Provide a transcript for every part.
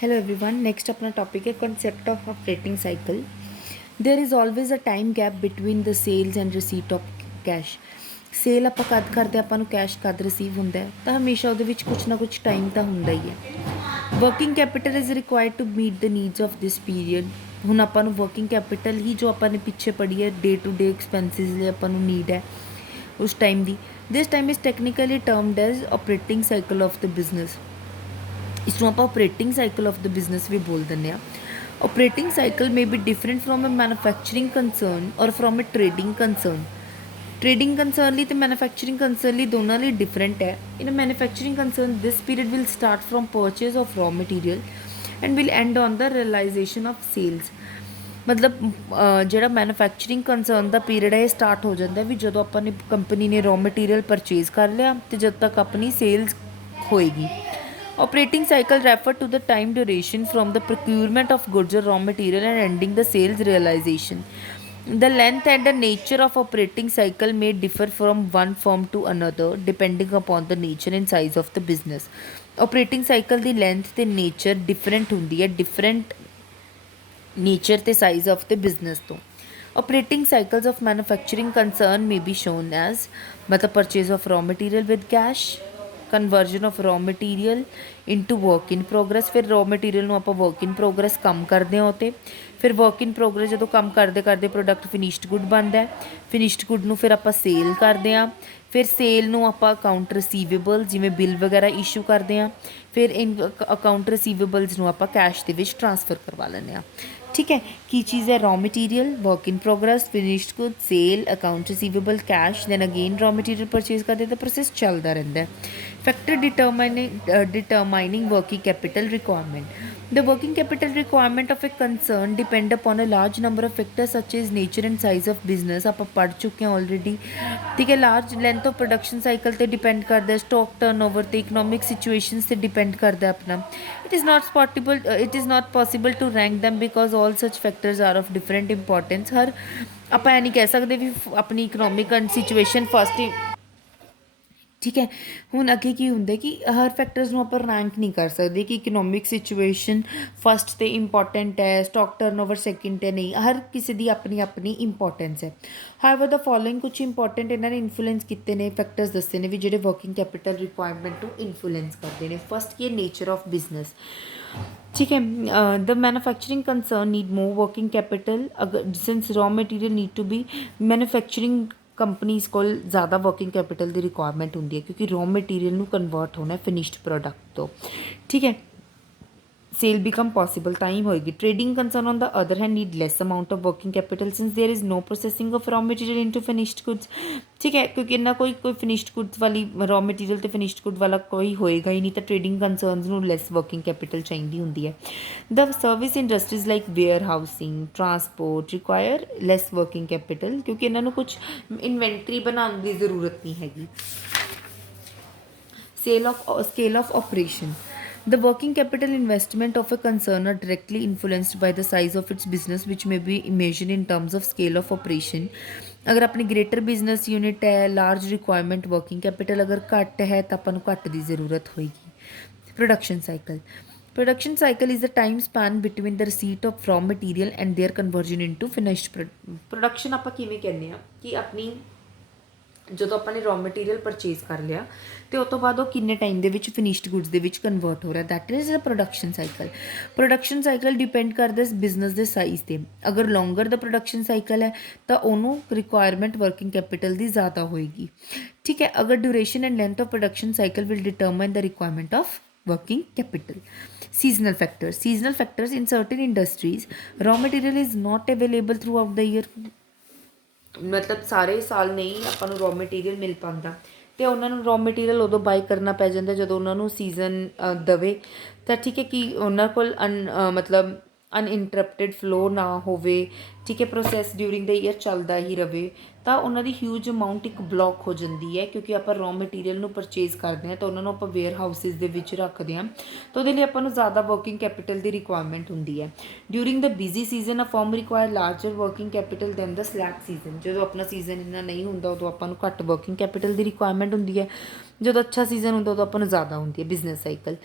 Hello everyone. Next अपना topic है concept of operating cycle. There is always a time gap between the sales and receipt of cash. Sale ਆਪਾਂ ਕਦ ਕਰਦੇ ਆਪਾਂ ਨੂੰ cash ਕਦ ਰਿਸੀਵ ਹੁੰਦਾ ਹੈ ਤਾਂ ਹਮੇਸ਼ਾ ਉਹਦੇ ਵਿੱਚ ਕੁਛ ਨਾ ਕੁਛ ਟਾਈਮ ਤਾਂ ਹੁੰਦਾ ਹੀ ਹੈ। Working capital is required to meet the needs of this period. ਹੁਣ ਆਪਾਂ ਨੂੰ ਵਰਕਿੰਗ ਕੈਪੀਟਲ ਹੀ ਜੋ ਆਪਾਂ ਨੇ ਪਿੱਛੇ ਪੜ੍ਹੀ ਹੈ ਡੇ ਟੂ ਡੇ ਐਕਸਪੈਂਸਿਸ ਲਈ ਆਪਾਂ ਨੂੰ ਨੀਡ ਹੈ ਉਸ ਟਾਈਮ ਦੀ। This time is technically termed as operating cycle of the business. ਇਸ ਨੂੰ ਆਪਾਂ operating cycle of the business ਵੀ ਬੋਲ ਦਿੰਦੇ ਹਾਂ। Operating cycle may be different from a manufacturing concern or from a trading concern. Trading concern ਲਈ ਤੇ manufacturing concern ਲਈ ਦੋਨਾਂ ਲਈ ਡਿਫਰੈਂਟ ਹੈ। In manufacturing concern this period will start from purchase of raw material and will end on the realisation of sales. ਮਤਲਬ ਜਿਹੜਾ manufacturing concern ਦਾ period ਹੈ ਇਹ ਸਟਾਰਟ ਹੋ ਜਾਂਦਾ ਵੀ ਜਦੋਂ ਆਪਾਂ ਨੇ ਕੰਪਨੀ ਨੇ ਰॉ ਮਟੀਰੀਅਲ ਪਰਚੇਜ਼ ਕਰ ਲਿਆ ਅਤੇ ਜਦ ਤੱਕ ਆਪਣੀ ਸੇਲਸ ਹੋਏਗੀ। Operating cycle refer to the time duration from the procurement of goods or raw material and ending the sales realization. The length and the nature of operating cycle may differ from one firm to another depending upon the nature and size of the business. Operating cycle the length ਤੇ nature different ਹੁੰਦੀ ਹੈ different nature ਤੇ size of the business ਤੋਂ। Operating cycles of manufacturing concern may be shown as ਮਤਲਬ purchase of raw material with cash, conversion of raw material into work in progress. ਫਿਰ raw material ਨੂੰ ਆਪਾਂ work ਇਨ progress ਕੰਮ ਕਰਦੇ ਹਾਂ ਉਹ 'ਤੇ ਫਿਰ ਵਰਕ ਇਨ ਪ੍ਰੋਗਰੈਸ ਜਦੋਂ ਕੰਮ ਕਰਦੇ ਕਰਦੇ ਪ੍ਰੋਡਕਟ ਫਿਨਿਸ਼ਡ ਗੁੱਡ ਬਣਦਾ ਹੈ। ਫਿਨਿਸ਼ਡ ਗੁੱਡ ਨੂੰ ਫਿਰ ਆਪਾਂ ਸੇਲ ਕਰਦੇ ਹਾਂ। ਫਿਰ ਸੇਲ ਨੂੰ ਆਪਾਂ ਅਕਾਊਂਟ ਰਿਸੀਵੇਬਲ ਜਿਵੇਂ ਬਿੱਲ ਵਗੈਰਾ ਇਸ਼ੂ ਕਰਦੇ ਹਾਂ। ਫਿਰ ਅਕਾਊਂਟ ਰਿਸੀਵੇਬਲਸ ਨੂੰ ਆਪਾਂ ਕੈਸ਼ ਦੇ ਵਿੱਚ ਟ੍ਰਾਂਸਫਰ ਕਰਵਾ ਲੈਂਦੇ ਹਾਂ। ठीक है, की चीज़ है raw material, work in progress, finished good, sale, account receivable, cash, then again raw material purchase करते तो प्रोसेस चलता रहता है। Factor determining working capital requirement. The working capital requirement of a concern depend upon a large number of factors such as nature and size of business। आप पढ़ चुके हैं already. ठीक है, large length of production cycle ते depend करता है, stock turnover ते इकोनॉमिक सिचुएशंस ते डिपेंड करता है अपना। It is not possible to rank them because all such factors are of different importance. हर ਆਪਾਂ ਇਹ ਨਹੀਂ ਕਹਿ ਸਕਦੇ ਵੀ ਆਪਣੀ ਇਕਨੋਮਿਕ ਸਿਚੁਏਸ਼ਨ ਫਸਟ। ਠੀਕ ਹੈ, ਹੁਣ ਅੱਗੇ ਕੀ ਹੁੰਦਾ ਕਿ ਹਰ ਫੈਕਟਰਸ ਨੂੰ ਆਪਾਂ ਰੈਂਕ ਨਹੀਂ ਕਰ ਸਕਦੇ ਕਿ ਇਕਨੋਮਿਕ ਸਿਚੁਏਸ਼ਨ ਫਸਟ 'ਤੇ ਇੰਪੋਰਟੈਂਟ ਹੈ, ਸਟਾਕ ਟਰਨਓਵਰ ਸੈਕਿੰਡ 'ਤੇ ਨਹੀਂ। ਹਰ ਕਿਸੇ ਦੀ ਆਪਣੀ ਆਪਣੀ ਇੰਪੋਰਟੈਂਸ ਹੈ। ਹਾਊਐਵਰ ਦਾ ਫੋਲੋਇੰਗ ਕੁਛ ਇੰਪੋਰਟੈਂਟ ਇਹਨਾਂ ਨੇ ਇਨਫਲੂਐਂਸ ਕੀਤੇ ਨੇ ਫੈਕਟਰਸ ਦੱਸੇ ਨੇ ਵੀ ਜਿਹੜੇ ਵਰਕਿੰਗ ਕੈਪੀਟਲ ਰਿਕੁਆਇਰਮੈਂਟ ਨੂੰ ਇਨਫਲੂਐਂਸ ਕਰਦੇ ਨੇ। ਫਸਟ ਕੀ ਹੈ, ਨੇਚਰ ਆਫ ਬਿਜ਼ਨਸ। ठीक है, the manufacturing concern need more working capital. अगर since raw material need to be manufacturing companies को ज़्यादा वर्किंग कैपिटल की रिक्वायरमेंट होंगी है क्योंकि रॉ मटीरियल ਨੂੰ कन्वर्ट होना है फिनिश्ड प्रोडक्ट तो। ठीक है, सेल बिकम पॉसिबल ताई होएगी। Trading concern on the other hand need less amount of working capital since there is no processing of raw material into finished goods. ठीक है, क्योंकि इन्ना कोई फिनिश्ड गुड्स वाली रॉ मटीरियल तो फिनिश्ड गुड वाला कोई होएगा ही नहीं, तो ट्रेडिंग कंसर्नस नूं लेस वर्किंग कैपिटल चाहिए होंगी है। The service industries like warehousing transport require less working capital क्योंकि इन्होंने कुछ इन्वेंट्री बनाने की जरूरत नहीं हैगी। Scale of operation. The working capital investment of a concern are directly influenced by the size of its business which may be measured in terms of scale of operation। अगर अपनी ग्रेटर बिजनेस यूनिट है large requirement working capital अगर घट है तो अपन घट की ज़रूरत होएगी। Production cycle. Production cycle is the time span between the receipt of raw material and their conversion into finished production. आप किवें कहने कि अपनी ਜਦੋਂ ਆਪਾਂ ਨੇ ਰॉ ਮਟੀਰੀਅਲ ਪਰਚੇਜ਼ ਕਰ ਲਿਆ ਅਤੇ ਉਸ ਤੋਂ ਬਾਅਦ ਉਹ ਕਿੰਨੇ ਟਾਈਮ ਦੇ ਵਿੱਚ ਫਿਨਿਸ਼ਡ ਗੁੱਡਸ ਦੇ ਵਿੱਚ ਕਨਵਰਟ ਹੋ ਰਿਹਾ, that is a production cycle. Production cycle depend ਕਰਦਾ ਇਸ ਬਿਜ਼ਨਸ ਦੇ ਸਾਈਜ਼ 'ਤੇ। ਅਗਰ ਲੌਂਗਰ ਦਾ ਪ੍ਰੋਡਕਸ਼ਨ ਸਾਈਕਲ ਹੈ ਤਾਂ ਉਹਨੂੰ ਰਿਕੁਆਇਰਮੈਂਟ ਵਰਕਿੰਗ ਕੈਪੀਟਲ ਦੀ ਜ਼ਿਆਦਾ ਹੋਏਗੀ। ਠੀਕ ਹੈ, ਅਗਰ duration and length of production cycle will determine the requirement of working capital। Seasonal factors in certain industries raw material is not available throughout the year। ਮਤਲਬ ਸਾਰੇ ਸਾਲ ਨਹੀਂ ਆਪਾਂ ਨੂੰ ਰॉ ਮਟੀਰੀਅਲ ਮਿਲ ਪਾਉਂਦਾ ਅਤੇ ਉਹਨਾਂ ਨੂੰ ਰॉ ਮਟੀਰੀਅਲ ਉਦੋਂ ਬਾਈ ਕਰਨਾ ਪੈ ਜਾਂਦਾ ਜਦੋਂ ਉਹਨਾਂ ਨੂੰ ਸੀਜ਼ਨ ਦਵੇ ਤਾਂ। ਠੀਕ ਹੈ, ਕਿ ਉਹਨਾਂ ਕੋਲ ਮਤਲਬ ਅਨਇੰਟਰਪਟਡ ਫਲੋ ਨਾ ਹੋਵੇ। ठीक है, प्रोसैस ड्यूरिंग द ईयर चलता ही रहे तो उन्होंने ह्यूज अमाउंट एक ब्लॉक हो जाती है, क्योंकि आप रॉ मटीरीयल में परचेज करते हैं तो उन्होंने आप वेयर हाउसिस के रखते हैं, तो वो आपको ज़्यादा वर्किंग कैपिटल की रिक्वायरमेंट होंगी है। During the busy season a firm require larger working capital than the slack season. जो अपना सीजन इन्ना नहीं होंगे उदों आपको घट वर्किंग कैपिटल की रिक्वायरमेंट होंगी है, जो अच्छा सीजन होंगे उदों आपको ज़्यादा होंगी है। Business cycle,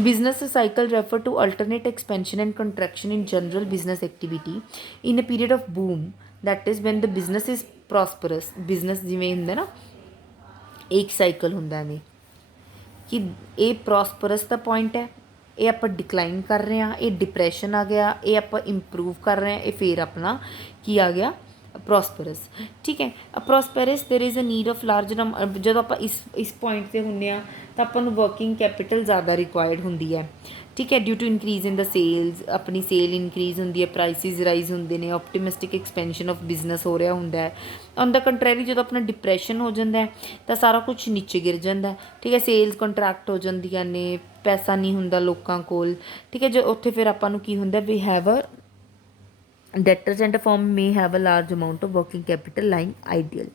business cycle refer to alternate expansion and contraction in general business activity in a period of boom, that is when the business is prosperous. Business जिमें होंगे ना, एक साइकिल होंगे एवं कि ये प्रॉस्परस का पॉइंट है, ये आप डिकलाइन कर रहे हैं, ये डिप्रैशन आ गया, ये आप इंप्रूव कर रहे हैं, ये फिर अपना की आ गया प्रॉस्परस। ठीक है, prosperous there is a need of large number. जो आप इस पॉइंट से होंगे तो अपन वर्किंग कैपिटल ज़्यादा रिक्वायर्ड होंगी है। ठीक है, due to increase in the sales, अपनी सेल इनक्रीज होंगी है, प्राइसिस राइज होंगे ने, ऑप्टिमिस्टिक एक्सपेंशन ऑफ बिजनेस हो रहा होंगे है। ऑन द कंट्रैरी जो अपना डिप्रैशन हो जाता है तो सारा कुछ नीचे गिर जाता है। ठीक है, सेल्स कंट्रैक्ट हो जांदियां ने, पैसा नहीं होंदा लोगों कोल। ठीक है, जो उत्थे फिर आपां नूं की होंदा we have a debtors and a firm may have a large amount of working capital lying ideal.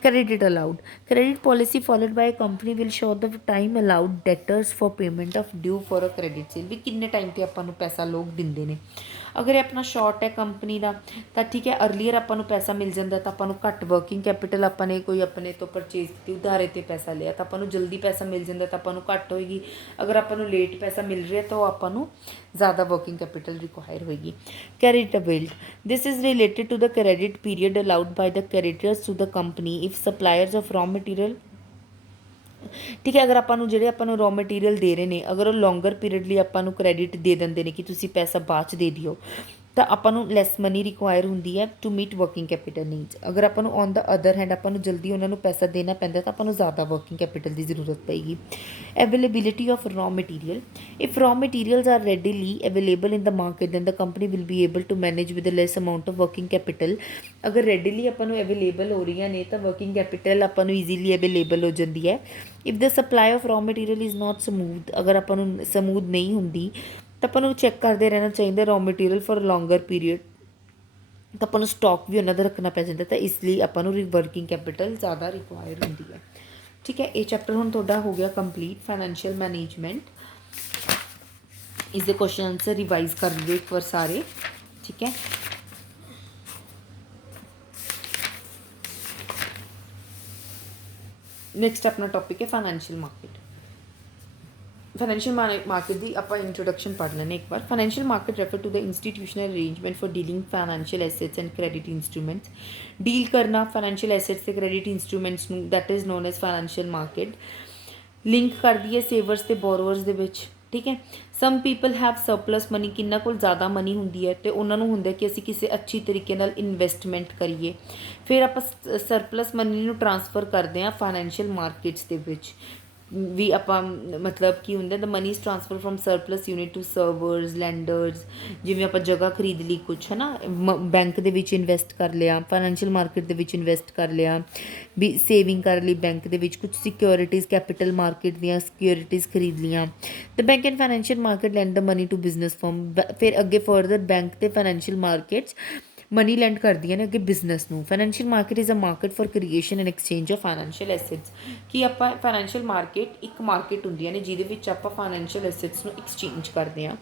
Credit allowed, credit policy followed by a company will show the time allowed debtors for payment of due for a credit sale। भी किन्ने time ते आपां नूं पैसा लोग दिंदे ने। अगर ये अपना शॉर्ट है कंपनी का तो ठीक है, अर्लीयर आपां नूं पैसा मिल जाता तो आपां नूं घट वर्किंग कैपिटल अपने कोई अपने तो परचेज की उधारे ते पैसा लिया तो आपां नूं जल्दी पैसा मिल जाता तो आपां नूं घट होएगी। अगर आपां नूं लेट पैसा मिल रहा तो आपां नूं ज़्यादा वर्किंग कैपिटल रिक्वायर होएगी। Credit build, this is related to the credit period allowed by the creditors to the company if suppliers of raw material. ठीक है, अगर आपां ਜਿਹੜੇ ਆਪਾਂ ਨੂੰ रॉ मटीरियल दे रहे हैं, अगर वो लॉन्गर पीरियड लिए ਆਪਾਂ ਨੂੰ क्रेडिट दे देंगे ने कि तुसी पैसा बाद च दे दिओ तो ਆਪਾਂ ਨੂੰ ਲੈਸ ਮਨੀ ਰਿਕੁਆਇਰ ਹੁੰਦੀ ਹੈ to meet working capital needs. अगर ਆਪਾਂ ਨੂੰ ऑन द अदर हैंड ਆਪਾਂ ਨੂੰ जल्दी उन्होंने पैसा देना पैंदा तो ਆਪਾਂ ਨੂੰ ज़्यादा वर्किंग कैपिटल की जरूरत पेगी। Availability of raw material, if raw materials are readily available in the market than the company will be able to manage with less amount of working capital. अगर रेडिली ਆਪਾਂ ਨੂੰ अवेलेबल हो रही ने तो वर्किंग कैपिटल ਆਪਾਂ ਨੂੰ easily available हो जाती है। If the supply of raw material is not smooth, अगर ਆਪਾਂ ਨੂੰ समूथ नहीं होंगी तो अपन चैक करते रहना चाहिए raw material for longer period, तो अपन स्टॉक भी उन्होंने रखना पै जाता, तो इसलिए अपन वर्किंग कैपिटल ज़्यादा रिक्वायर होंगी है। ठीक है, ये चैप्टर हुण तुहाडा हो गया कंप्लीट फाइनैंशियल मैनेजमेंट। इसके क्वेश्चन आंसर रिवाइज कर लियो एक बार सारे। ठीक है, नैक्सट अपना टॉपिक है फाइनैंशियल मार्केट। फाइनैंशियल मार्केट की आप इंट्रोडक्शन पढ़ लें एक बार। Financial market refer to the institutional arrangement for dealing financial assets and credit instruments. Deal करना फाइनैंशियल एसेट्स से credit instruments that is known as financial market. Link कर दी है सेवर्स ते बोरोवर्स दे विच। ठीक है, some people have surplus money, किन्ना कोल ज़्यादा मनी होंगी है तो उन्होंने होंगे कि असी किसी अच्छी तरीके नाल इन्वेस्टमेंट करिए, फिर आप सरप्लस मनी नूं ट्रांसफर करते हैं फाइनैंशियल मार्केट्स दे विच भी। आप मतलब की होंगे the money is transfer from surplus unit to servers lenders. जिमें आप जगह खरीद ली कुछ है ना, बैंक के विच इन्वेस्ट कर लिया, फाइनैंशियल मार्केट के विच इन्वेस्ट कर लिया, भी सेविंग कर ली बैंक के विच, कुछ सिक्योरिटीज़ कैपिटल मार्केट दियाँ सिक्योरिटीज़ खरीद लिया। The bank and financial market lend the money to business firm. फिर अगे फर्दर बैंक ते फाइनैंशियल मार्केट्स मनी लैंड कर दिया ने अगे बिजनेस नूं। Financial market is a market for creation and exchange of financial assets. कि आप फाइनैंशियल मार्केट एक मार्केट होंदी ने जिहदे विच आप फाइनैंशियल एसेट्स नूं एक्सचेंज करते हैं।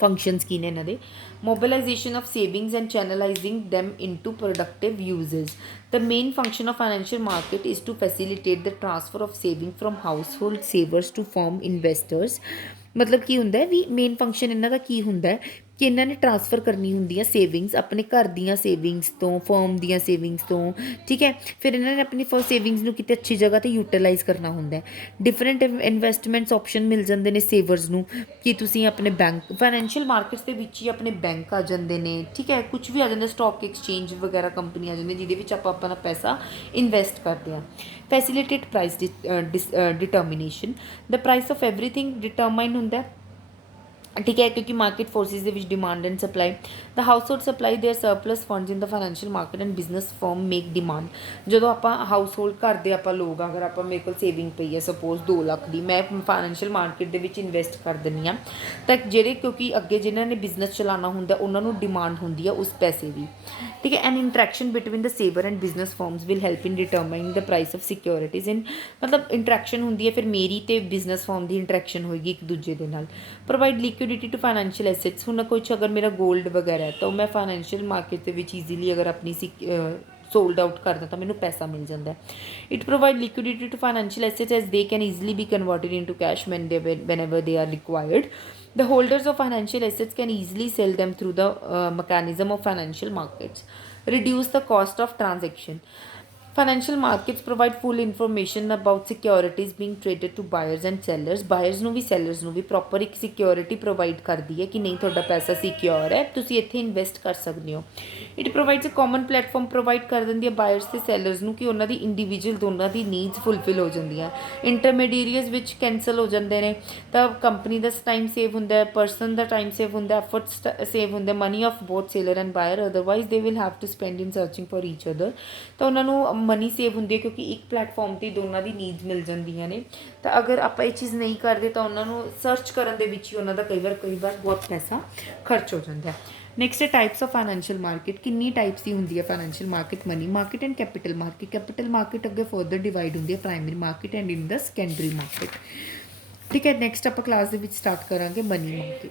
फंक्शनस की ने इन्हां दे, mobilisation of savings and channelising them into productive uses. The main function of financial market is to facilitate the transfer of saving from household savers to form investors. मतलब की होंदा है भी मेन फंक्शन इन्हां दा की होंदा है कि इन्हों ने ट्रांसफर करनी होंगी है सेविंग्स अपने घर दियाँ सेविंग्स तो फर्म दियाँ सेविंग्स तो। ठीक है, फिर इन्होंने अपनी सेविंग्स नूं किते अच्छी जगह तो यूटिलाइज करना होंदा है। डिफरेंट इन्वेस्टमेंट्स ऑप्शन मिल जाते हैं सेवर्स नूं कि तुसीं अपने बैंक फाइनैंशियल मार्केट्स के विच ही अपने बैंक आ जाते हैं। ठीक है, कुछ भी आ जाता, स्टॉक एक्सचेंज वगैरह कंपनी आ जाती जिहदे विच आपां अपना पैसा इन्वेस्ट करते हैं। Facilitate price determination, the price of everything determine होंदा है ठीक है, क्योंकि मार्केट फोर्सिस ਦੇ ਵਿੱਚ demand and supply the household supply their surplus funds in the financial market and business firm make demand. ਜਦੋਂ ਆਪਾਂ ਹਾਊਸ ਹੋਲਡ ਘਰ ਦੇ ਆਪਾਂ ਲੋਕ ਅਗਰ ਆਪਾਂ ਮੇਰੇ ਕੋਲ ਸੇਵਿੰਗ ਪਈ ਹੈ ਸਪੋਜ਼ 2 ਲੱਖ ਦੀ, ਮੈਂ ਫਾਈਨੈਂਸ਼ੀਅਲ ਮਾਰਕੀਟ ਦੇ ਵਿੱਚ ਇਨਵੈਸਟ ਕਰ ਦਿੰਦੀ ਹਾਂ, ਤਾਂ ਜਿਹੜੇ ਕਿਉਂਕਿ ਅੱਗੇ ਜਿਨ੍ਹਾਂ ਨੇ ਬਿਜ਼ਨਸ ਚਲਾਉਣਾ ਹੁੰਦਾ ਉਹਨਾਂ ਨੂੰ ਡਿਮਾਂਡ ਹੁੰਦੀ ਆ ਉਸ ਪੈਸੇ ਦੀ। ਠੀਕ ਹੈ, an interaction between the saver and business firms will help in determining the price of securities in, ਮਤਲਬ ਇੰਟਰੈਕਸ਼ਨ ਹੁੰਦੀ ਹੈ, ਫਿਰ ਮੇਰੀ ਤੇ ਬਿਜ਼ਨਸ ਫਰਮ ਦੀ ਇੰਟਰੈਕਸ਼ਨ ਹੋਏਗੀ ਇੱਕ ਦੂਜੇ ਦੇ ਨਾਲ। ਪ੍ਰੋਵਾਈਡ ਲਿਕੁਇਡਿਟੀ ਟੂ फाइनेंशियल एसेट्स, ਹੁਣ कुछ अगर मेरा गोल्ड वगैरह है तो मैं फाइनेंशियल मार्केट ਦੇ ਵਿੱਚ ਈਜ਼ੀਲੀ अगर अपनी सोल्ड आउट कर ਦਾਂ ਤਾਂ ਮੈਨੂੰ ਪੈਸਾ ਮਿਲ ਜਾਂਦਾ ਹੈ। It provide liquidity to financial assets as they can easily be converted into cash whenever they are required. The holders of financial assets can easily sell them through the mechanism of financial markets. Reduce the cost of transaction. Financial markets provide full information about securities being traded to buyers and sellers. Buyers ਨੂੰ ਵੀ sellers ਨੂੰ ਵੀ proper ਇੱਕ security provide ਕਰਦੀ ਹੈ ਕਿ ਨਹੀਂ ਤੁਹਾਡਾ ਪੈਸਾ secure ਹੈ, ਤੁਸੀਂ ਇੱਥੇ ਇਨਵੈਸਟ ਕਰ ਸਕਦੇ ਹੋ। It provides a common platform provide ਕਰ ਦਿੰਦੀ ਹੈ ਬਾਇਰਸ ਤੇ ਸੈਲਰਸ ਨੂੰ ਕਿ ਉਹਨਾਂ ਦੀ ਇੰਡੀਵਿਜੂਅਲ ਦੋਨਾਂ ਦੀ ਨੀਡਸ ਫੁਲਫਿਲ ਹੋ ਜਾਂਦੀਆਂ। ਇੰਟਰਮੀਡੀਏਰੀਅਸ ਵਿੱਚ ਕੈਂਸਲ ਹੋ ਜਾਂਦੇ ਨੇ ਤਾਂ ਕੰਪਨੀ ਦਾ ਟਾਈਮ ਸੇਵ ਹੁੰਦਾ ਹੈ, ਪਰਸਨ ਦਾ ਟਾਈਮ ਸੇਵ ਹੁੰਦਾ, ਐਫਰਟਸ ਸੇਵ ਹੁੰਦੇ, money of both seller and buyer, otherwise they will have to spend in searching for each other. ਤਾਂ ਉਹਨਾਂ ਨੂੰ ਮਨੀ ਸੇਵ ਹੁੰਦੀ ਹੈ ਕਿਉਂਕਿ ਇੱਕ ਪਲੇਟਫਾਰਮ 'ਤੇ ਦੋਨਾਂ ਦੀ ਨੀਡਸ ਮਿਲ ਜਾਂਦੀਆਂ ਨੇ। ਤਾਂ ਅਗਰ ਆਪਾਂ ਇਹ ਚੀਜ਼ ਨਹੀਂ ਕਰਦੇ ਤਾਂ ਉਹਨਾਂ ਨੂੰ ਸਰਚ ਕਰਨ ਦੇ ਵਿੱਚ ਹੀ ਉਹਨਾਂ ਦਾ ਕਈ ਵਾਰ ਬਹੁਤ ਪੈਸਾ ਖਰਚ ਹੋ ਜਾਂਦਾ ਹੈ। ਨੈਕਸਟ ਹੈ ਟਾਈਪਸ ਆਫ ਫਾਈਨੈਂਸ਼ੀਅਲ ਮਾਰਕੀਟ। ਕਿੰਨੀ ਟਾਈਪਸ ਦੀ ਹੁੰਦੀ ਹੈ financial market? Money market and capital market. Capital market ਅੱਗੇ ਫਰਦਰ ਡਿਵਾਈਡ ਹੁੰਦੀ ਹੈ primary market and in the secondary market. ਠੀਕ ਹੈ, ਨੈਕਸਟ ਆਪਾਂ ਕਲਾਸ ਦੇ ਵਿੱਚ ਸਟਾਰਟ ਕਰਾਂਗੇ ਮਨੀ ਮਾਰਕੀਟ।